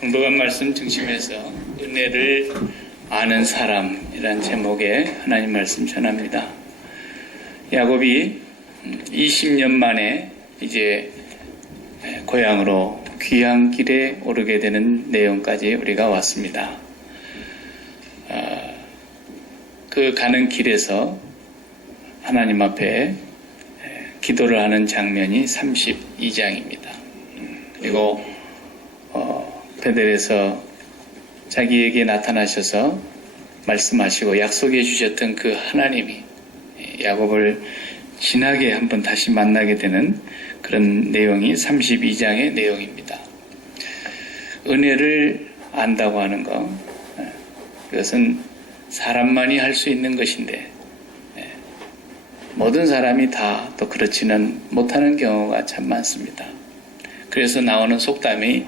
공독한 말씀 중심에서 은혜를 아는 사람이란 제목의 하나님 말씀 전합니다. 야곱이 20년 만에 이제 고향으로 귀향길에 오르게 되는 내용까지 우리가 왔습니다. 그 가는 길에서 하나님 앞에 기도를 하는 장면이 32장입니다. 그리고 베델에서 자기에게 나타나셔서 말씀하시고 약속해 주셨던 그 하나님이 야곱을 진하게 한번 다시 만나게 되는 그런 내용이 32장의 내용입니다. 은혜를 안다고 하는 것, 그것은 사람만이 할 수 있는 것인데 모든 사람이 다 또 그렇지는 못하는 경우가 참 많습니다. 그래서 나오는 속담이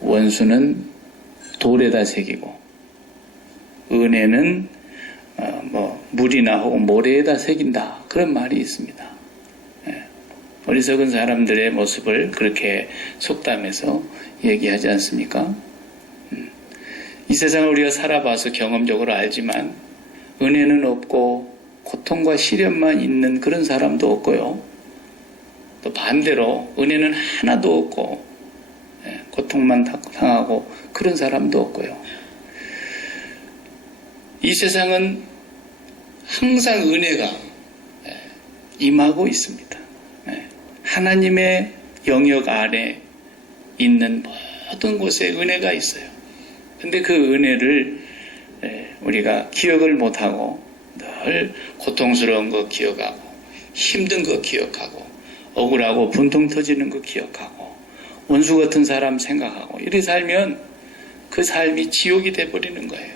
원수는 돌에다 새기고 은혜는 물이나 혹은 모래에다 새긴다, 그런 말이 있습니다. 어리석은 사람들의 모습을 그렇게 속담에서 얘기하지 않습니까? 이 세상을 우리가 살아봐서 경험적으로 알지만 은혜는 없고 고통과 시련만 있는 그런 사람도 없고요, 또 반대로 은혜는 하나도 없고 고통만 당하고 그런 사람도 없고요. 이 세상은 항상 은혜가 임하고 있습니다. 하나님의 영역 안에 있는 모든 곳에 은혜가 있어요. 근데 그 은혜를 우리가 기억을 못하고 늘 고통스러운 거 기억하고 힘든 거 기억하고 억울하고 분통 터지는 거 기억하고 원수 같은 사람 생각하고 이렇게 살면 그 삶이 지옥이 돼버리는 거예요.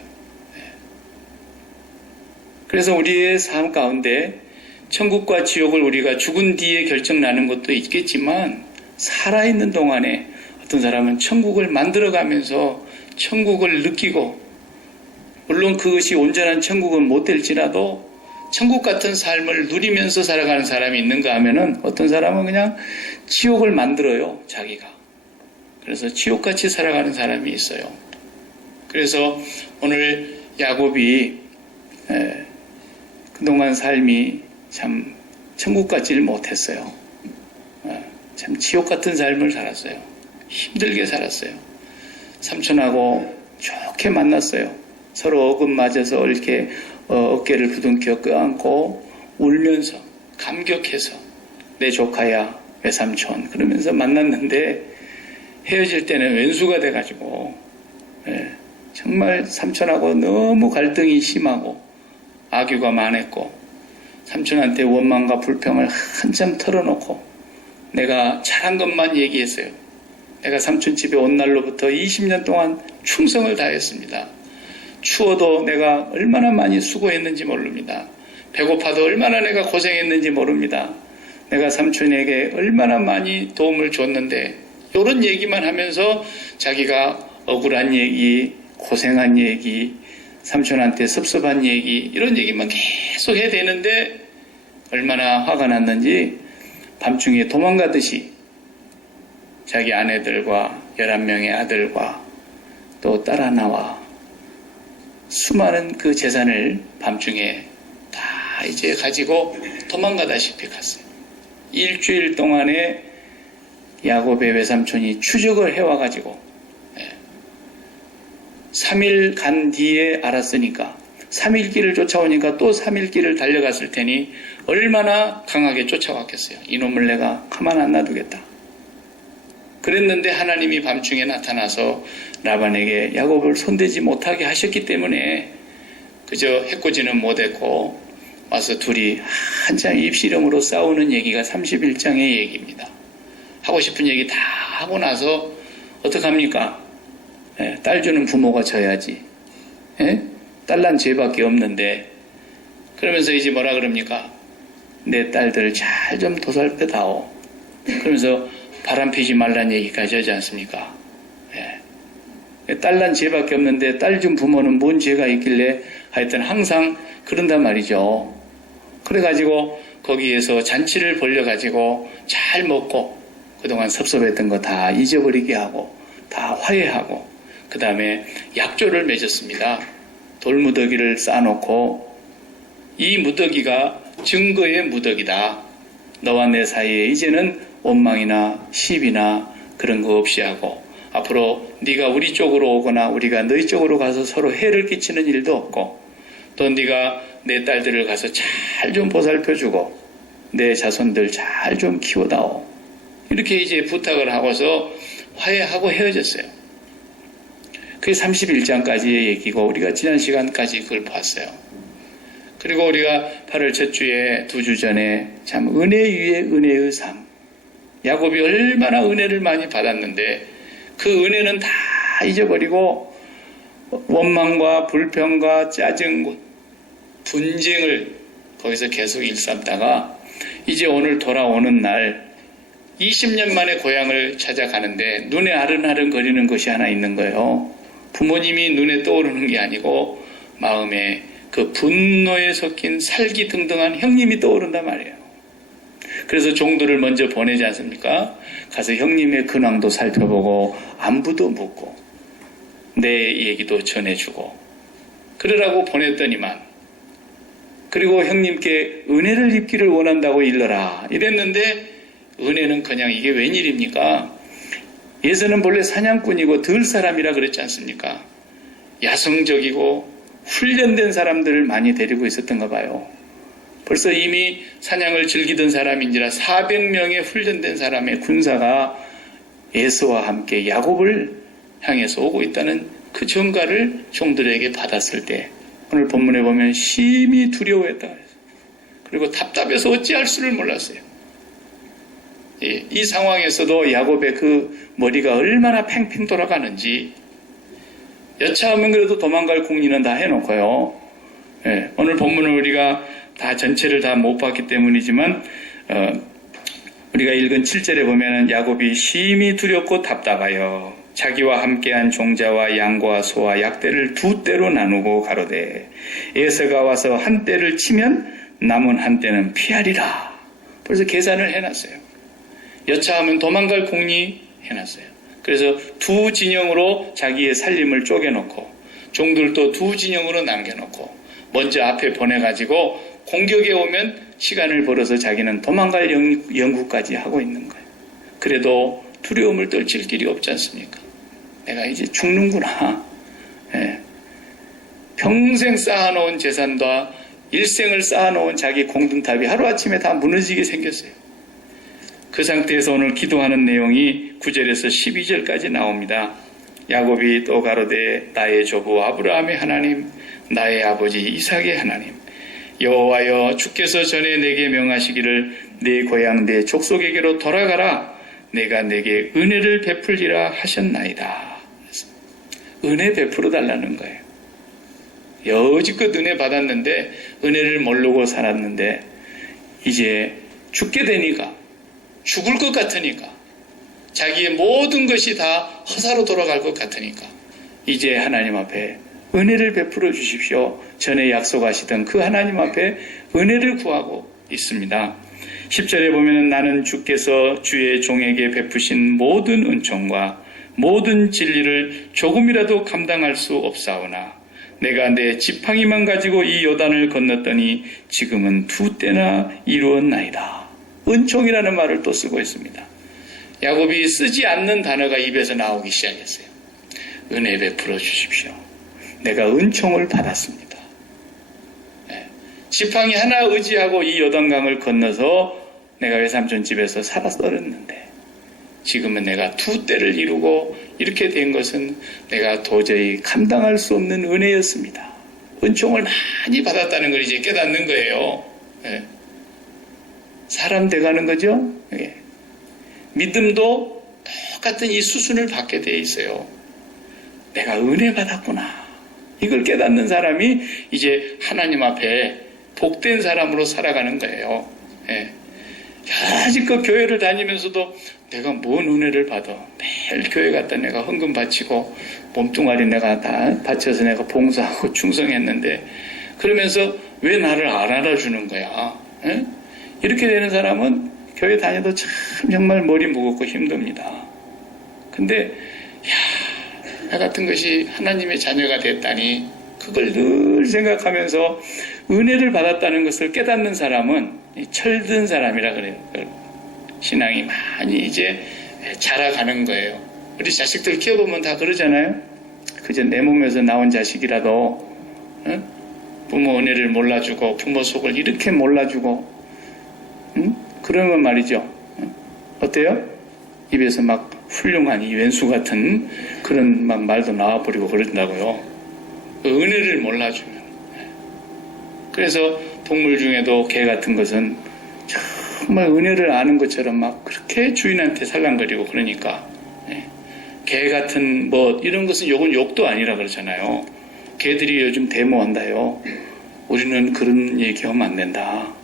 그래서 우리의 삶 가운데 천국과 지옥을 우리가 죽은 뒤에 결정나는 것도 있겠지만 살아있는 동안에 어떤 사람은 천국을 만들어가면서 천국을 느끼고, 물론 그것이 온전한 천국은 못 될지라도 천국 같은 삶을 누리면서 살아가는 사람이 있는가 하면은 어떤 사람은 그냥 지옥을 만들어요, 자기가. 그래서 지옥같이 살아가는 사람이 있어요. 그래서 오늘 야곱이 그동안 삶이 참 천국 같지를 못했어요. 참 지옥 같은 삶을 살았어요. 힘들게 살았어요. 삼촌하고 좋게 만났어요. 서로 어긋맞아서 이렇게 어깨를 부둥켜 껴안고 울면서 감격해서 내 조카야, 외삼촌 그러면서 만났는데 헤어질 때는 왼수가 돼가지고 정말 삼촌하고 너무 갈등이 심하고 악유가 많았고 삼촌한테 원망과 불평을 한참 털어놓고 내가 잘한 것만 얘기했어요. 내가 삼촌 집에 온 날로부터 20년 동안 충성을 다했습니다. 추워도 내가 얼마나 많이 수고했는지 모릅니다. 배고파도 얼마나 내가 고생했는지 모릅니다. 내가 삼촌에게 얼마나 많이 도움을 줬는데, 이런 얘기만 하면서 자기가 억울한 얘기, 고생한 얘기, 삼촌한테 섭섭한 얘기, 이런 얘기만 계속 해야 되는데 얼마나 화가 났는지 밤중에 도망가듯이 자기 아내들과 11명의 아들과 또 딸 하나와 수많은 그 재산을 밤중에 다 이제 가지고 도망가다시피 갔어요. 일주일 동안에 야곱의 외삼촌이 추적을 해와가지고 3일 간 뒤에 알았으니까 3일 길을 쫓아오니까 또 3일 길을 달려갔을 테니 얼마나 강하게 쫓아왔겠어요. 이놈을 내가 가만 안 놔두겠다. 그랬는데 하나님이 밤중에 나타나서 라반에게 야곱을 손대지 못하게 하셨기 때문에 그저 해코지는 못했고 와서 둘이 한창 입씨름으로 싸우는 얘기가 31장의 얘기입니다. 하고 싶은 얘기 다 하고 나서 어떡합니까? 딸 주는 부모가 져야지. 딸난 죄밖에 없는데, 그러면서 이제 뭐라 그럽니까? 내 딸들 잘 좀 도살펴다오. 그러면서 바람 피지 말란 얘기까지 하지 않습니까? 딸난 죄밖에 없는데 딸 준 부모는 뭔 죄가 있길래 하여튼 항상 그런단 말이죠. 그래가지고 거기에서 잔치를 벌려가지고 잘 먹고 그동안 섭섭했던 거 다 잊어버리게 하고 다 화해하고 그 다음에 약조를 맺었습니다. 돌무더기를 쌓아놓고 이 무더기가 증거의 무더기다. 너와 내 사이에 이제는 원망이나 시비나 그런 거 없이 하고 앞으로 네가 우리 쪽으로 오거나 우리가 너희 쪽으로 가서 서로 해를 끼치는 일도 없고 또 네가 내 딸들을 가서 잘 좀 보살펴주고 내 자손들 잘 좀 키워다오. 이렇게 이제 부탁을 하고서 화해하고 헤어졌어요. 그게 31장까지의 얘기고 우리가 지난 시간까지 그걸 봤어요. 그리고 우리가 8월 첫 주에 2주 전에 참 은혜 위에 은혜의 상. 야곱이 얼마나 은혜를 많이 받았는데 그 은혜는 다 잊어버리고 원망과 불평과 짜증, 분쟁을 거기서 계속 일삼다가 이제 오늘 돌아오는 날 20년 만에 고향을 찾아가는데 눈에 아른아른 거리는 것이 하나 있는 거예요. 부모님이 눈에 떠오르는 게 아니고 마음에 그 분노에 섞인 살기등등한 형님이 떠오른단 말이에요. 그래서 종들을 먼저 보내지 않습니까? 가서 형님의 근황도 살펴보고 안부도 묻고 내 얘기도 전해주고 그러라고 보냈더니만 그리고 형님께 은혜를 입기를 원한다고 일러라 이랬는데 은혜는 그냥 이게 웬일입니까? 예서는 본래 사냥꾼이고 들 사람이라 그랬지 않습니까? 야성적이고 훈련된 사람들을 많이 데리고 있었던가 봐요. 벌써 이미 사냥을 즐기던 사람인지라 400명의 훈련된 사람의 군사가 에서와 함께 야곱을 향해서 오고 있다는 그 전가를 종들에게 받았을 때 오늘 본문에 보면 심히 두려워했다. 그리고 답답해서 어찌할 수를 몰랐어요. 이 상황에서도 야곱의 그 머리가 얼마나 팽팽 돌아가는지 여차하면 그래도 도망갈 궁리는 다 해놓고요. 오늘 본문을 우리가 다 전체를 다 못 봤기 때문이지만 우리가 읽은 7절에 보면 야곱이 심히 두렵고 답답하여 자기와 함께한 종자와 양과 소와 약대를 2떼로 나누고 가로되 에서가 와서 한 떼를 치면 남은 한 떼는 피하리라. 벌써 계산을 해놨어요. 여차하면 도망갈 궁리 해놨어요. 그래서 2 진영으로 자기의 살림을 쪼개놓고 종들도 2 진영으로 남겨놓고 먼저 앞에 보내가지고 공격에 오면 시간을 벌어서 자기는 도망갈 연구까지 하고 있는 거예요. 그래도 두려움을 떨칠 길이 없지 않습니까? 내가 이제 죽는구나. 평생 쌓아놓은 재산과 일생을 쌓아놓은 자기 공든탑이 하루아침에 다 무너지게 생겼어요. 그 상태에서 오늘 기도하는 내용이 9절에서 12절까지 나옵니다. 야곱이 또 가로되 나의 조부 아브라함의 하나님 나의 아버지 이삭의 하나님 여호와여 주께서 전에 내게 명하시기를 내 고향 내 족속에게로 돌아가라 내가 내게 은혜를 베풀리라 하셨나이다. 은혜 베풀어 달라는 거예요. 여지껏 은혜 받았는데 은혜를 모르고 살았는데 이제 죽게 되니까 죽을 것 같으니까 자기의 모든 것이 다 허사로 돌아갈 것 같으니까 이제 하나님 앞에 은혜를 베풀어 주십시오. 전에 약속하시던 그 하나님 앞에 은혜를 구하고 있습니다. 10절에 보면 나는 주께서 주의 종에게 베푸신 모든 은총과 모든 진리를 조금이라도 감당할 수 없사오나 내가 내 지팡이만 가지고 이 요단을 건넜더니 지금은 2떼나 이루었나이다. 은총이라는 말을 또 쓰고 있습니다. 야곱이 쓰지 않는 단어가 입에서 나오기 시작했어요. 은혜 베풀어 주십시오. 내가 은총을 받았습니다. 지팡이 하나 의지하고 이 요단강을 건너서 내가 외삼촌 집에서 살았었는데 지금은 내가 2떼를 이루고 이렇게 된 것은 내가 도저히 감당할 수 없는 은혜였습니다. 은총을 많이 받았다는 걸 이제 깨닫는 거예요. 사람 돼가는 거죠. 믿음도 똑같은 이 수순을 받게 돼 있어요. 내가 은혜 받았구나. 이걸 깨닫는 사람이 이제 하나님 앞에 복된 사람으로 살아가는 거예요. 여지껏 교회를 다니면서도 내가 뭔 은혜를 받아. 매일 교회 갔다 내가 헌금 바치고 몸뚱아리 내가 다 바쳐서 내가 봉사하고 충성했는데 그러면서 왜 나를 안 알아주는 거야? 이렇게 되는 사람은 교회 다녀도 참 정말 머리 무겁고 힘듭니다. 근데 나 같은 것이 하나님의 자녀가 됐다니 그걸 늘 생각하면서 은혜를 받았다는 것을 깨닫는 사람은 철든 사람이라 그래요. 신앙이 많이 이제 자라가는 거예요. 우리 자식들 키워보면 다 그러잖아요. 그저 내 몸에서 나온 자식이라도 부모 은혜를 몰라주고 부모 속을 이렇게 몰라주고 그러면 말이죠. 어때요? 입에서 막 훌륭한 이왼수 같은 그런 막 말도 나와버리고 그런다고요. 은혜를 몰라주면. 그래서 동물 중에도 개 같은 것은 정말 은혜를 아는 것처럼 막 그렇게 주인한테 살랑거리고 그러니까 개 같은 뭐 이런 것은 요건 욕도 아니라 그러잖아요. 개들이 요즘 데모한다요. 우리는 그런 얘기하면 안 된다.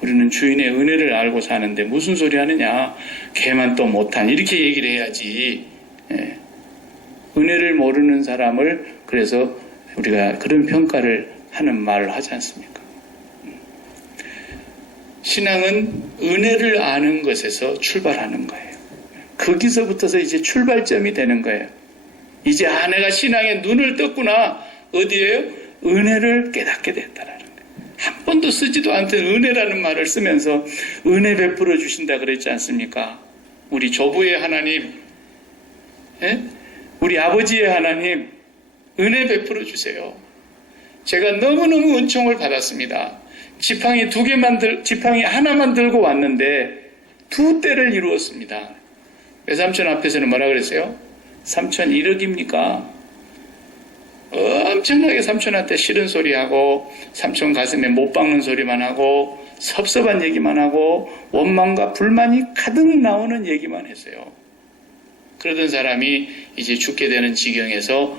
우리는 주인의 은혜를 알고 사는데 무슨 소리 하느냐. 개만 또 못한 이렇게 얘기를 해야지. 은혜를 모르는 사람을 그래서 우리가 그런 평가를 하는 말을 하지 않습니까? 신앙은 은혜를 아는 것에서 출발하는 거예요. 거기서부터서 이제 출발점이 되는 거예요. 이제 내가 신앙에 눈을 떴구나. 어디에요? 은혜를 깨닫게 됐다라는 거예요. 한 번도 쓰지도 않던 은혜라는 말을 쓰면서 은혜 베풀어 주신다 그랬지 않습니까? 우리 조부의 하나님, 우리 아버지의 하나님, 은혜 베풀어 주세요. 제가 너무너무 은총을 받았습니다. 지팡이 하나만 들고 왔는데 2대를 이루었습니다. 외삼촌 앞에서는 뭐라 그랬어요? 삼촌 1억입니까? 엄청나게 삼촌한테 싫은 소리하고 삼촌 가슴에 못 박는 소리만 하고 섭섭한 얘기만 하고 원망과 불만이 가득 나오는 얘기만 했어요. 그러던 사람이 이제 죽게 되는 지경에서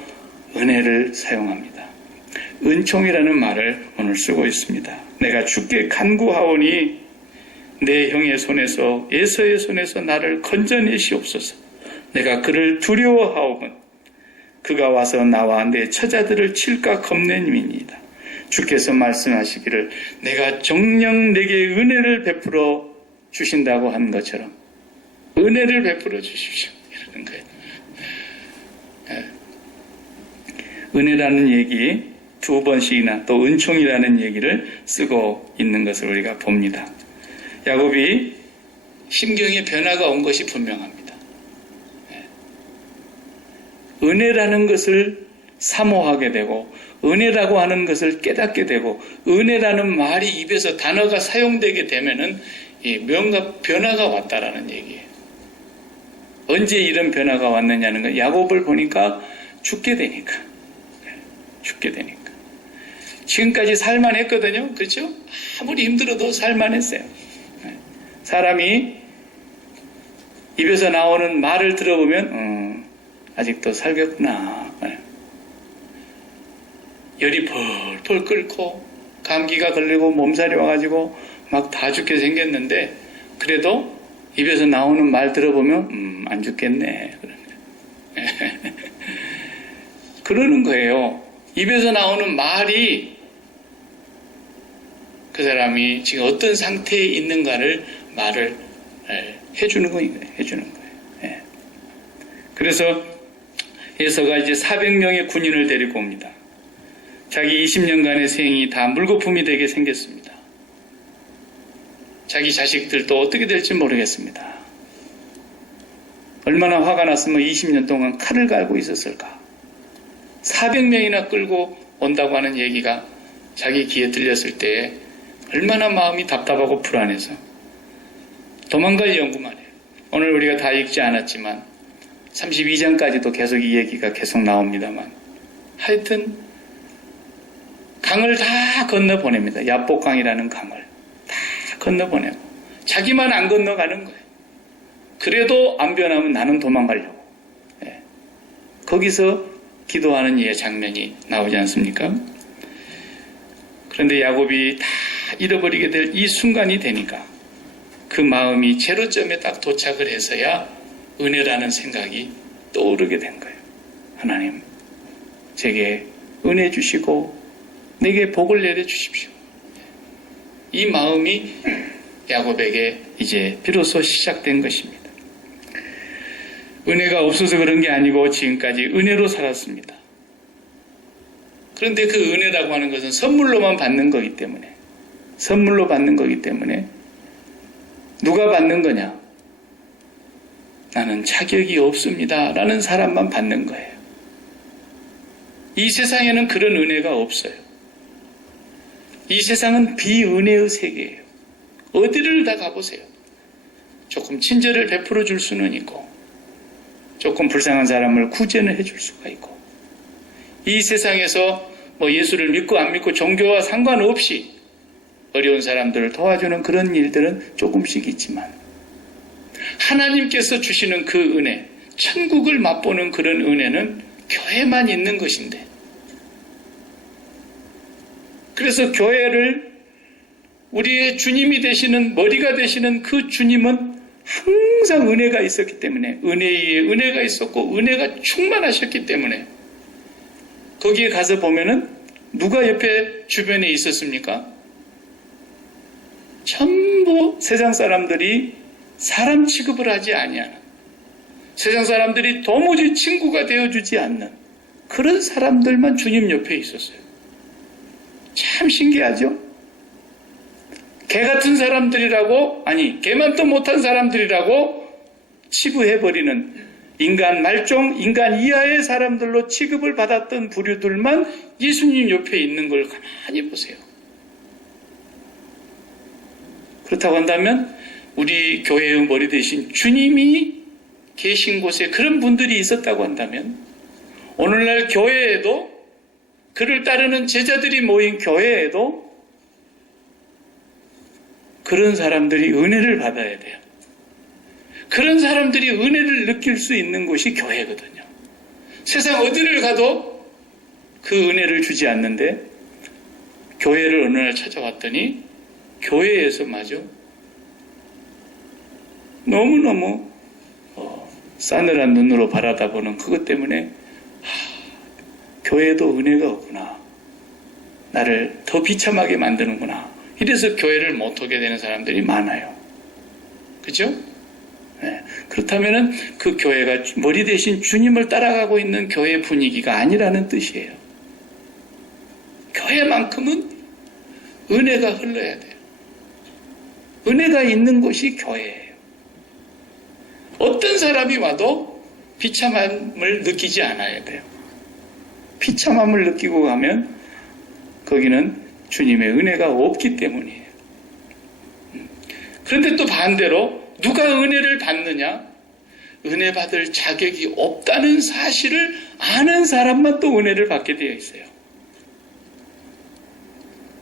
은혜를 사용합니다. 은총이라는 말을 오늘 쓰고 있습니다. 내가 주께 간구하오니 내 형의 손에서 에서의 손에서 나를 건져내시옵소서. 내가 그를 두려워하오건 그가 와서 나와 내 처자들을 칠까 겁내님이니이다. 주께서 말씀하시기를 내가 정녕 내게 은혜를 베풀어 주신다고 한 것처럼 은혜를 베풀어 주십시오. 이러는 거예요. 은혜라는 얘기 2번씩이나 또 은총이라는 얘기를 쓰고 있는 것을 우리가 봅니다. 야곱이 심경의 변화가 온 것이 분명합니다. 은혜라는 것을 사모하게 되고 은혜라고 하는 것을 깨닫게 되고 은혜라는 말이 입에서 단어가 사용되게 되면은 뭔가 변화가 왔다라는 얘기예요. 언제 이런 변화가 왔느냐는 거 야곱을 보니까 죽게 되니까. 지금까지 살만했거든요. 그렇죠? 아무리 힘들어도 살만했어요. 사람이 입에서 나오는 말을 들어보면 아직도 살겠구나. 열이 펄펄 끓고 감기가 걸리고 몸살이 와가지고 막 다 죽게 생겼는데 그래도 입에서 나오는 말 들어보면 안 죽겠네. 그러는 거예요. 입에서 나오는 말이 그 사람이 지금 어떤 상태에 있는가를 말을 해주는 거예요. 그래서 에서가 이제 400명의 군인을 데리고 옵니다. 자기 20년간의 생이 다 물거품이 되게 생겼습니다. 자기 자식들도 어떻게 될지 모르겠습니다. 얼마나 화가 났으면 20년 동안 칼을 갈고 있었을까. 400명이나 끌고 온다고 하는 얘기가 자기 귀에 들렸을 때에 얼마나 마음이 답답하고 불안해서 도망갈 연구만 해요. 오늘 우리가 다 읽지 않았지만 32장까지도 계속 이 얘기가 계속 나옵니다만 하여튼 강을 다 건너보냅니다. 야복강이라는 강을 다 건너보내고 자기만 안 건너가는 거예요. 그래도 안 변하면 나는 도망가려고. 거기서 기도하는 이의 장면이 나오지 않습니까? 그런데 야곱이 다 잃어버리게 될 이 순간이 되니까 그 마음이 제로점에 딱 도착을 해서야 은혜라는 생각이 떠오르게 된 거예요. 하나님, 제게 은혜 주시고 내게 복을 내려주십시오. 이 마음이 야곱에게 이제 비로소 시작된 것입니다. 은혜가 없어서 그런 게 아니고 지금까지 은혜로 살았습니다. 그런데 그 은혜라고 하는 것은 선물로만 받는 거기 때문에, 선물로 받는 거기 때문에 누가 받는 거냐? 나는 자격이 없습니다 라는 사람만 받는 거예요. 이 세상에는 그런 은혜가 없어요. 이 세상은 비은혜의 세계예요. 어디를 다 가보세요. 조금 친절을 베풀어 줄 수는 있고, 조금 불쌍한 사람을 구제는 해줄 수가 있고, 이 세상에서 예수를 믿고 안 믿고 종교와 상관없이 어려운 사람들을 도와주는 그런 일들은 조금씩 있지만, 하나님께서 주시는 그 은혜, 천국을 맛보는 그런 은혜는 교회만 있는 것인데, 그래서 교회를 우리의 주님이 되시는, 머리가 되시는 그 주님은 항상 은혜가 있었기 때문에, 은혜 위에 은혜가 있었고 은혜가 충만하셨기 때문에, 거기에 가서 보면은 누가 옆에 주변에 있었습니까? 전부 세상 사람들이 사람 취급을 하지 아니하는, 세상 사람들이 도무지 친구가 되어주지 않는 그런 사람들만 주님 옆에 있었어요. 참 신기하죠? 개 같은 사람들이라고, 아니 개만도 못한 사람들이라고 치부해버리는, 인간 말종, 인간 이하의 사람들로 취급을 받았던 부류들만 예수님 옆에 있는 걸 가만히 보세요. 그렇다고 한다면 우리 교회의 머리 대신 주님이 계신 곳에 그런 분들이 있었다고 한다면, 오늘날 교회에도, 그를 따르는 제자들이 모인 교회에도 그런 사람들이 은혜를 받아야 돼요. 그런 사람들이 은혜를 느낄 수 있는 곳이 교회거든요. 세상 어디를 가도 그 은혜를 주지 않는데, 교회를 어느 날 찾아왔더니 교회에서 마저 너무너무 싸늘한 눈으로 바라다보는 그것 때문에 교회에도 은혜가 없구나, 나를 더 비참하게 만드는구나, 이래서 교회를 못 오게 되는 사람들이 많아요. 그죠? 네. 그렇다면 그 교회가 머리 대신 주님을 따라가고 있는 교회 분위기가 아니라는 뜻이에요. 교회만큼은 은혜가 흘러야 돼요. 은혜가 있는 곳이 교회예요. 어떤 사람이 와도 비참함을 느끼지 않아야 돼요. 비참함을 느끼고 가면 거기는 주님의 은혜가 없기 때문이에요. 그런데 또 반대로 누가 은혜를 받느냐? 은혜 받을 자격이 없다는 사실을 아는 사람만 또 은혜를 받게 되어 있어요.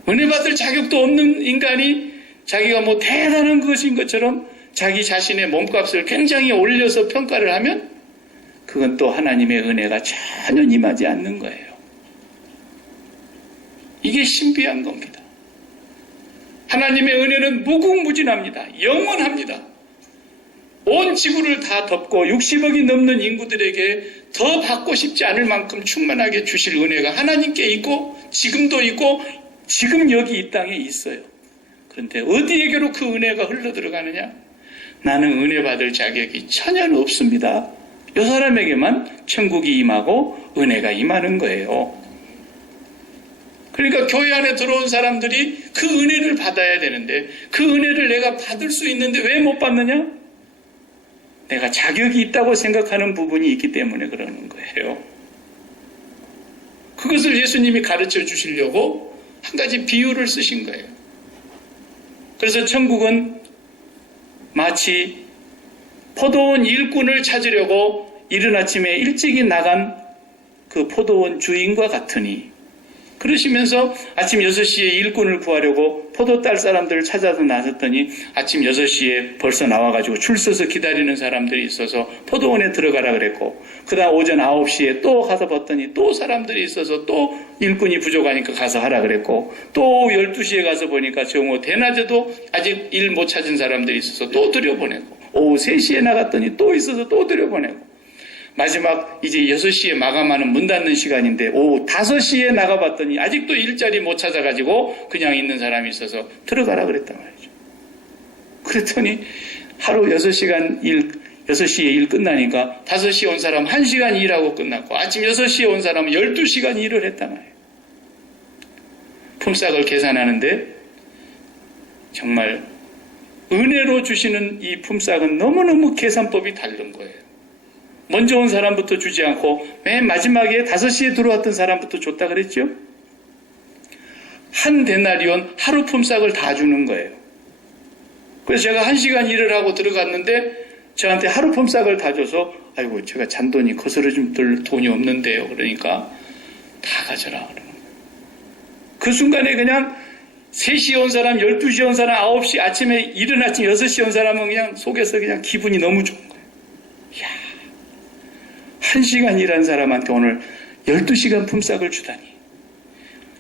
은혜 받을 자격도 없는 인간이 자기가 대단한 것인 것처럼 자기 자신의 몸값을 굉장히 올려서 평가를 하면 그건 또 하나님의 은혜가 전혀 임하지 않는 거예요. 이게 신비한 겁니다. 하나님의 은혜는 무궁무진합니다. 영원합니다. 온 지구를 다 덮고 60억이 넘는 인구들에게 더 받고 싶지 않을 만큼 충만하게 주실 은혜가 하나님께 있고, 지금도 있고, 지금 여기 이 땅에 있어요. 그런데 어디에게로 그 은혜가 흘러들어가느냐? 나는 은혜 받을 자격이 전혀 없습니다. 이 사람에게만 천국이 임하고 은혜가 임하는 거예요. 그러니까 교회 안에 들어온 사람들이 그 은혜를 받아야 되는데, 그 은혜를 내가 받을 수 있는데 왜 못 받느냐? 내가 자격이 있다고 생각하는 부분이 있기 때문에 그러는 거예요. 그것을 예수님이 가르쳐 주시려고 한 가지 비유를 쓰신 거예요. 그래서 천국은 마치 포도원 일꾼을 찾으려고 이른 아침에 일찍이 나간 그 포도원 주인과 같으니, 그러시면서 아침 6시에 일꾼을 구하려고 포도 딸 사람들을 찾아서 나섰더니 아침 6시에 벌써 나와가지고 줄 서서 기다리는 사람들이 있어서 포도원에 들어가라 그랬고, 그 다음 오전 9시에 또 가서 봤더니 또 사람들이 있어서 또 일꾼이 부족하니까 가서 하라 그랬고, 또 12시에 가서 보니까 정오 대낮에도 아직 일 못 찾은 사람들이 있어서 또 들여보내고, 오후 3시에 나갔더니 또 있어서 또 들여보내고, 마지막 이제 6시에 마감하는 문 닫는 시간인데 오후 5시에 나가봤더니 아직도 일자리 못 찾아가지고 그냥 있는 사람이 있어서 들어가라 그랬단 말이죠. 그랬더니 하루 6시간 일, 6시에 일 끝나니까 5시에 온 사람 1시간 일하고 끝났고 아침 6시에 온 사람은 12시간 일을 했단 말이에요. 품삯을 계산하는데 정말 은혜로 주시는 이 품삯은 너무너무 계산법이 다른 거예요. 먼저 온 사람부터 주지 않고 맨 마지막에 5시에 들어왔던 사람부터 줬다 그랬죠? 한 데나리온 하루 품삯을 다 주는 거예요. 그래서 제가 1시간 일을 하고 들어갔는데 저한테 하루 품삯을 다 줘서 아이고 제가 잔돈이 거스러질 돈이 없는데요. 그러니까 다 가져라 그러는 거예요. 그 순간에 그냥 3시에 온 사람, 12시에 온 사람, 9시 아침에 이른 아침 6시에 온 사람은 그냥 속에서 그냥 기분이 너무 좋은 거예요. 이야, 1시간 일한 사람한테 오늘 12시간 품삯을 주다니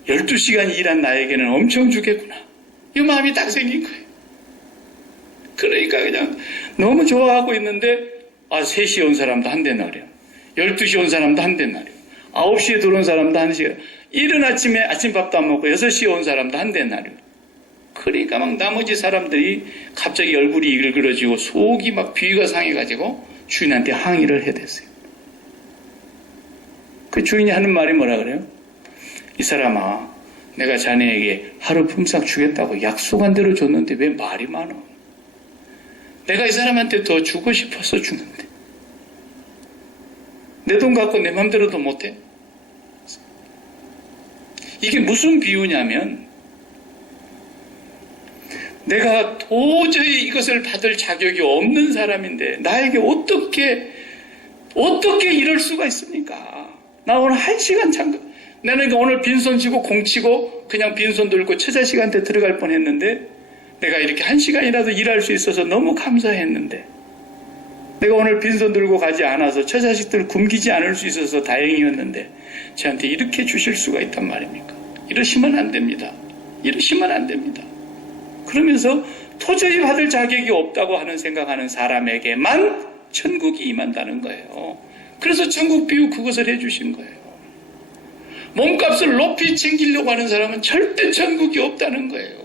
12시간 일한 나에게는 엄청 주겠구나. 이 마음이 딱 생긴 거예요. 그러니까 그냥 너무 좋아하고 있는데 3시에 온 사람도 한 데나리온, 12시에 온 사람도 한 데나리온, 9시에 들어온 사람도 1시간, 이른 아침에 아침밥도 안 먹고 6시에 온 사람도 한 데나리온. 그러니까 막 나머지 사람들이 갑자기 얼굴이 일그러지고 속이 막 비위가 상해가지고 주인한테 항의를 해댔어요. 그 주인이 하는 말이 뭐라 그래요? 이 사람아, 내가 자네에게 하루 품삯 주겠다고 약속한 대로 줬는데 왜 말이 많아? 내가 이 사람한테 더 주고 싶어서 주는데 내 돈 갖고 내 맘대로도 못해? 이게 무슨 비유냐면 내가 도저히 이것을 받을 자격이 없는 사람인데 나에게 어떻게 이럴 수가 있습니까? 나 오늘 1시간 잠깐 나는 오늘 빈손 쥐고 공치고 그냥 빈손 들고 처자식한테 들어갈 뻔했는데 내가 이렇게 1시간이라도 일할 수 있어서 너무 감사했는데 내가 오늘 빈손 들고 가지 않아서 처자식들 굶기지 않을 수 있어서 다행이었는데 저한테 이렇게 주실 수가 있단 말입니까? 이러시면 안 됩니다. 이러시면 안 됩니다. 그러면서 도저히 받을 자격이 없다고 하는 생각하는 사람에게만 천국이 임한다는 거예요. 그래서 천국 비유 그것을 해주신 거예요. 몸값을 높이 챙기려고 하는 사람은 절대 천국이 없다는 거예요.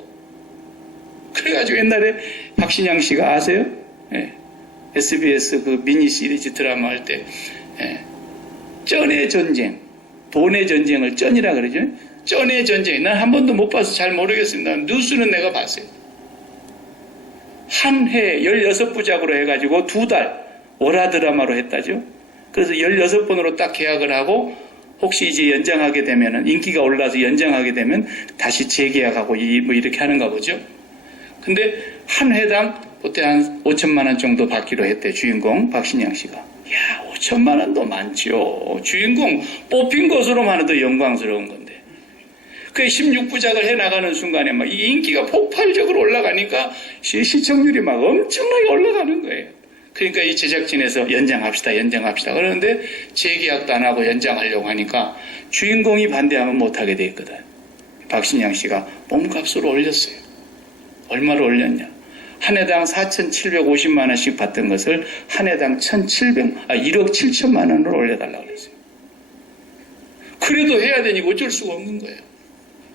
그래가지고 옛날에 박신양 씨가 아세요? 예. SBS 그 미니 시리즈 드라마 할 때 쩐의 전쟁, 돈의 전쟁을 쩐이라 그러죠. 쩐의 전쟁. 난 한 번도 못 봐서 잘 모르겠습니다. 뉴스는 내가 봤어요. 한 해 16부작으로 해가지고 2달 월화 드라마로 했다죠. 그래서 16번으로 딱 계약을 하고 혹시 이제 연장하게 되면은 인기가 올라서 연장하게 되면 다시 재계약하고 뭐 이렇게 하는가 보죠. 근데 한 회당 보통 한 5천만 원 정도 받기로 했대. 주인공 박신양 씨가. 야, 5천만 원도 많지요. 주인공 뽑힌 것으로만 해도 영광스러운 건데. 그 16부작을 해나가는 순간에 막 이 인기가 폭발적으로 올라가니까 시청률이 막 엄청나게 올라가는 거예요. 그러니까 이 제작진에서 연장합시다. 그러는데 재계약도 안 하고 연장하려고 하니까 주인공이 반대하면 못하게 돼 있거든. 박신양 씨가 몸값을 올렸어요. 얼마를 올렸냐? 한 해당 4,750만 원씩 받던 것을 한 해당 1억 7천만 원으로 올려달라고 그랬어요. 그래도 해야 되니까 어쩔 수가 없는 거예요.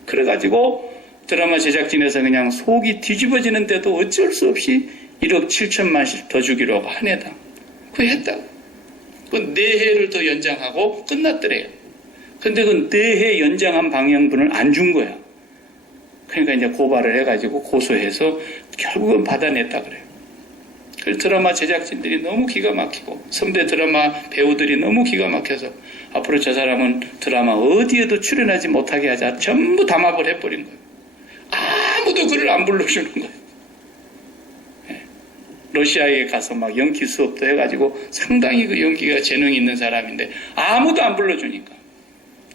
그래가지고 드라마 제작진에서 그냥 속이 뒤집어지는데도 어쩔 수 없이 1억 7천만 원씩 더 주기로 하고 한 해당. 그거 했다고. 그 4회를 더 연장하고 끝났더래요. 근데 그 4회 연장한 방영분을 안 준 거야. 그러니까 이제 고발을 해가지고 고소해서 결국은 받아냈다 그래요. 그 드라마 제작진들이 너무 기가 막히고 선배 드라마 배우들이 너무 기가 막혀서 앞으로 저 사람은 드라마 어디에도 출연하지 못하게 하자 전부 담합을 해버린 거예요. 아무도 그를 안 불러주는 거예요. 러시아에 가서 막 연기 수업도 해가지고 상당히 그 연기가 재능이 있는 사람인데 아무도 안 불러주니까.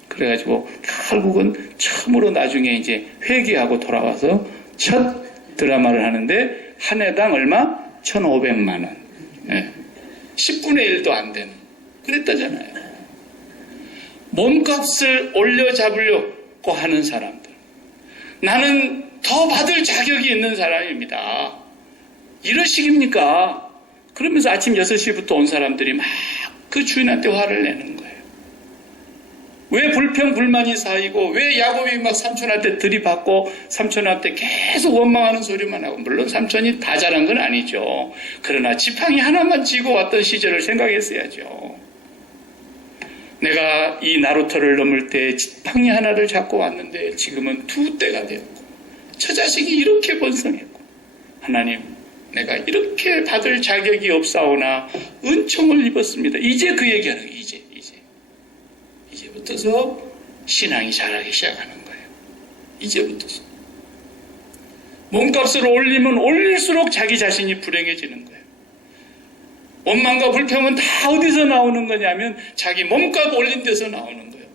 그래가지고 결국은 처음으로 나중에 이제 회귀하고 돌아와서 첫 드라마를 하는데 한 해당 얼마? 1,500만 원. 10분의 1도 안 되는. 그랬다잖아요. 몸값을 올려잡으려고 하는 사람들. 나는 더 받을 자격이 있는 사람입니다. 이러식입니까? 그러면서 아침 6시부터 온 사람들이 막 그 주인한테 화를 내는 거예요. 왜 불평불만이 쌓이고 왜 야곱이 막 삼촌한테 들이받고 삼촌한테 계속 원망하는 소리만 하고, 물론 삼촌이 다 잘한 건 아니죠. 그러나 지팡이 하나만 쥐고 왔던 시절을 생각했어야죠. 내가 이 나루터를 넘을 때 지팡이 하나를 잡고 왔는데 지금은 2대가 되었고 처자식이 이렇게 번성했고, 하나님, 내가 이렇게 받을 자격이 없사오나 은총을 입었습니다. 이제 그 얘기하는 거예요. 이제부터서 신앙이 자라기 시작하는 거예요. 이제부터서. 몸값을 올리면 올릴수록 자기 자신이 불행해지는 거예요. 원망과 불평은 다 어디서 나오는 거냐면 자기 몸값 올린 데서 나오는 거예요.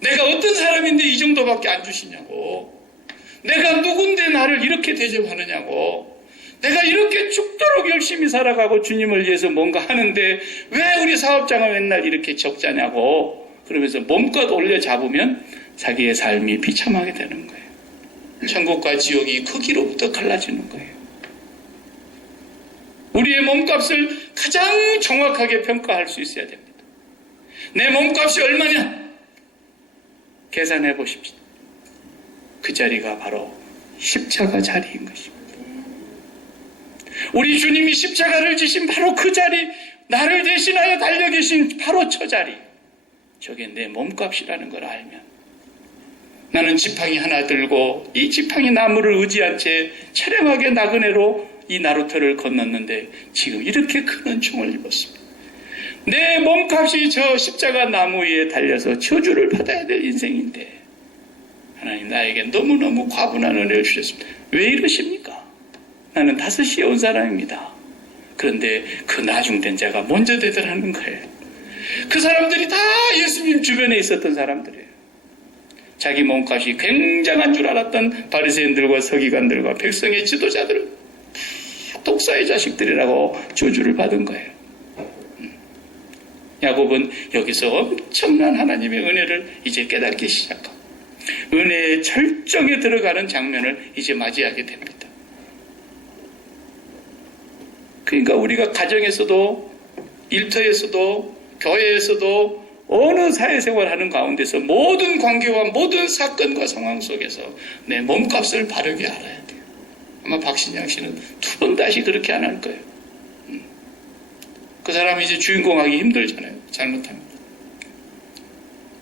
내가 어떤 사람인데 이 정도밖에 안 주시냐고. 내가 누군데 나를 이렇게 대접하느냐고. 내가 이렇게 죽도록 열심히 살아가고 주님을 위해서 뭔가 하는데 왜 우리 사업장을 맨날 이렇게 적자냐고. 그러면서 몸값 올려 잡으면 자기의 삶이 비참하게 되는 거예요. 천국과 지옥이 크기로부터 갈라지는 거예요. 우리의 몸값을 가장 정확하게 평가할 수 있어야 됩니다. 내 몸값이 얼마냐? 계산해 보십시오. 그 자리가 바로 십자가 자리인 것입니다. 우리 주님이 십자가를 지신 바로 그 자리, 나를 대신하여 달려 계신 바로 저 자리, 저게 내 몸값이라는 걸 알면, 나는 지팡이 하나 들고 이 지팡이 나무를 의지한 채 처량하게 나그네로 이 나루터를 건넜는데 지금 이렇게 큰 은총을 입었습니다. 내 몸값이 저 십자가 나무 위에 달려서 저주를 받아야 될 인생인데 하나님, 나에게 너무너무 과분한 은혜를 주셨습니다. 왜 이러십니까? 나는 5시에 온 사람입니다. 그런데 그 나중된 자가 먼저 되더라는 거예요. 그 사람들이 다 예수님 주변에 있었던 사람들이에요. 자기 몸값이 굉장한 줄 알았던 바리새인들과 서기관들과 백성의 지도자들은 다 독사의 자식들이라고 저주를 받은 거예요. 야곱은 여기서 엄청난 하나님의 은혜를 이제 깨닫기 시작하고 은혜의 절정에 들어가는 장면을 이제 맞이하게 됩니다. 그러니까 우리가 가정에서도 일터에서도 교회에서도 어느 사회생활하는 가운데서 모든 관계와 모든 사건과 상황 속에서 내 몸값을 바르게 알아야 돼요. 아마 박신양 씨는 2번 다시 그렇게 안 할 거예요. 그 사람이 이제 주인공하기 힘들잖아요. 잘못하면.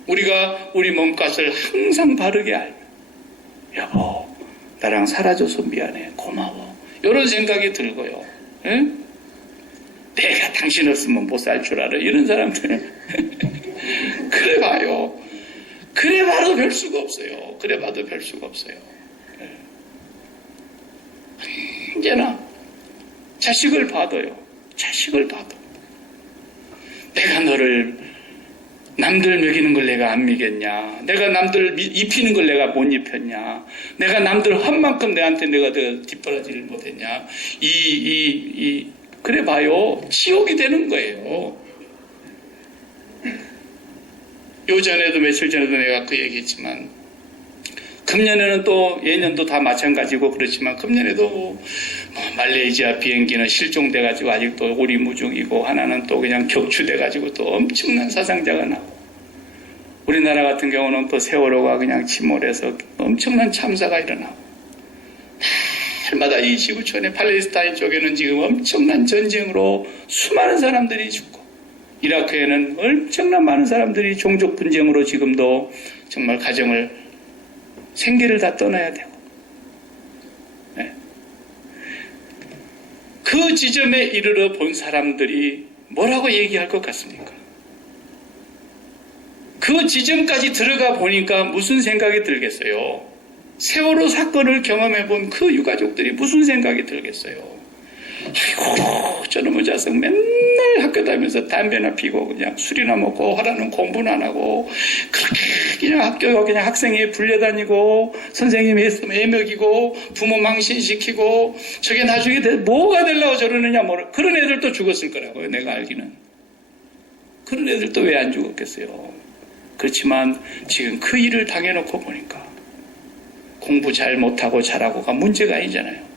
우리가 우리 몸값을 항상 바르게 알면, 여보, 나랑 살아줘서 미안해, 고마워, 이런 생각이 들고요. 에? 내가 당신 없으면 못 살 줄 알아, 이런 사람들은 그래 봐요. 그래 봐도 별 수가 없어요. 그래 봐도 별 수가 없어요. 언제나 자식을 봐도요. 자식을 봐도 내가 너를 남들 먹이는 걸 내가 안 먹였냐? 내가 남들 입히는 걸 내가 못 입혔냐? 내가 남들 한 만큼 내한테 내가 뒷바라지를 못했냐? 그래 봐요. 지옥이 되는 거예요. 요전에도 며칠 전에도 내가 그 얘기했지만, 금년에는 또 예년도 다 마찬가지고 그렇지만 금년에도 말레이시아 비행기는 실종돼가지고 아직도 오리무중이고 하나는 또 그냥 격추돼가지고 또 엄청난 사상자가 나고, 우리나라 같은 경우는 또 세월호가 그냥 침몰해서 엄청난 참사가 일어나고, 날마다 이 지구촌의 팔레스타인 쪽에는 지금 엄청난 전쟁으로 수많은 사람들이 죽고, 이라크에는 엄청난 많은 사람들이 종족 분쟁으로 지금도 정말 가정을 생계를 다 떠나야 되고, 네. 그 지점에 이르러 본 사람들이 뭐라고 얘기할 것 같습니까? 그 지점까지 들어가 보니까 무슨 생각이 들겠어요? 세월호 사건을 경험해 본 그 유가족들이 무슨 생각이 들겠어요? 아이고, 저놈의 자식 맨날 학교 다니면서 담배나 피고 그냥 술이나 먹고 하라는 공부는 안 하고 그렇게 그냥 학교 그냥 학생회 불려다니고 선생님이 했으면 애먹이고 부모 망신시키고 저게 나중에 뭐가 되려고 저러느냐, 그런 애들도 죽었을 거라고요. 내가 알기는. 그런 애들도 왜 안 죽었겠어요? 그렇지만 지금 그 일을 당해놓고 보니까 공부 잘 못하고 잘하고가 문제가 아니잖아요.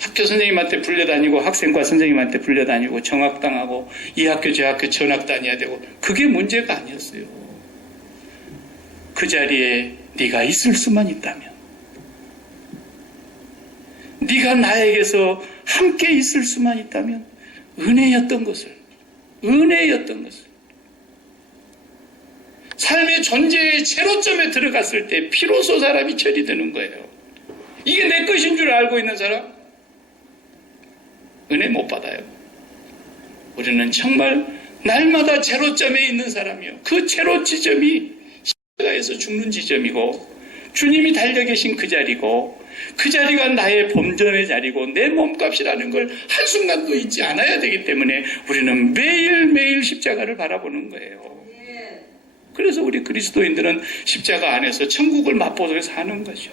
학교 선생님한테 불려다니고 학생과 선생님한테 불려다니고 정학당하고 이 학교 저 학교 전학 다녀야 되고, 그게 문제가 아니었어요. 그 자리에 네가 있을 수만 있다면, 네가 나에게서 함께 있을 수만 있다면 은혜였던 것을, 삶의 존재의 제로점에 들어갔을 때 비로소 사람이 철이 드는 거예요. 이게 내 것인 줄 알고 있는 사람 은혜 못 받아요. 우리는 정말 날마다 제로점에 있는 사람이요, 그 제로 지점이 십자가에서 죽는 지점이고, 주님이 달려 계신 그 자리고, 그 자리가 나의 범전의 자리고 내 몸값이라는 걸 한순간도 잊지 않아야 되기 때문에 우리는 매일매일 십자가를 바라보는 거예요. 그래서 우리 그리스도인들은 십자가 안에서 천국을 맛보면서 사는 거죠.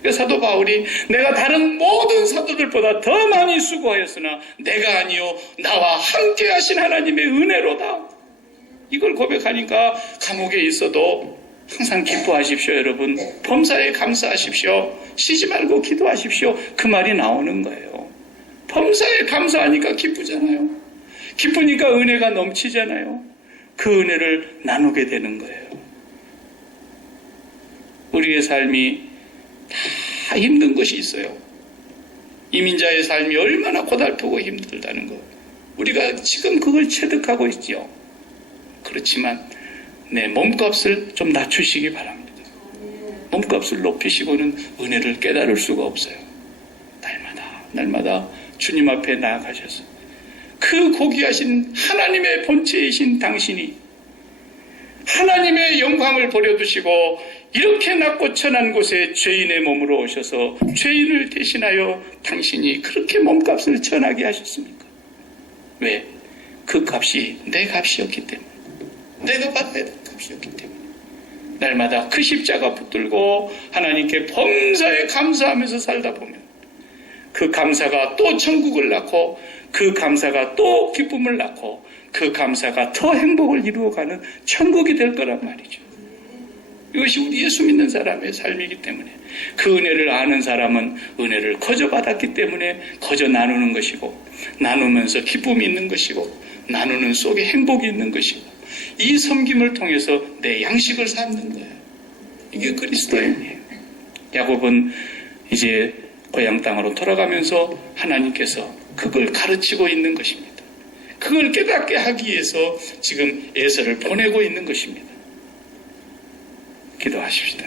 그래서 사도 바울이 내가 다른 모든 사도들보다 더 많이 수고하였으나 내가 아니요 나와 함께 하신 하나님의 은혜로다. 이걸 고백하니까 감옥에 있어도 항상 기뻐하십시오, 여러분. 범사에 감사하십시오. 쉬지 말고 기도하십시오. 그 말이 나오는 거예요. 범사에 감사하니까 기쁘잖아요. 기쁘니까 은혜가 넘치잖아요. 그 은혜를 나누게 되는 거예요. 우리의 삶이 다 힘든 것이 있어요. 이민자의 삶이 얼마나 고달프고 힘들다는 것. 우리가 지금 그걸 체득하고 있지요. 그렇지만 내 몸값을 좀 낮추시기 바랍니다. 몸값을 높이시고는 은혜를 깨달을 수가 없어요. 날마다 주님 앞에 나아가셔서 그 고귀하신 하나님의 본체이신 당신이 하나님의 영광을 버려두시고 이렇게 낮고 천한 곳에 죄인의 몸으로 오셔서 죄인을 대신하여 당신이 그렇게 몸값을 천하게 하셨습니까? 왜? 그 값이 내 값이었기 때문에, 내가 받아야 될 값이었기 때문에 날마다 그 십자가 붙들고 하나님께 범사에 감사하면서 살다 보면 그 감사가 또 천국을 낳고, 그 감사가 또 기쁨을 낳고, 그 감사가 더 행복을 이루어가는 천국이 될 거란 말이죠. 이것이 우리 예수 믿는 사람의 삶이기 때문에, 그 은혜를 아는 사람은 은혜를 거저 받았기 때문에 거저 나누는 것이고, 나누면서 기쁨이 있는 것이고, 나누는 속에 행복이 있는 것이고, 이 섬김을 통해서 내 양식을 삼는 거예요. 이게 그리스도의 은혜예요. 야곱은 이제 고향 땅으로 돌아가면서 하나님께서 그걸 가르치고 있는 것입니다. 그걸 깨닫게 하기 위해서 지금 에서를 보내고 있는 것입니다. 기도하십시다.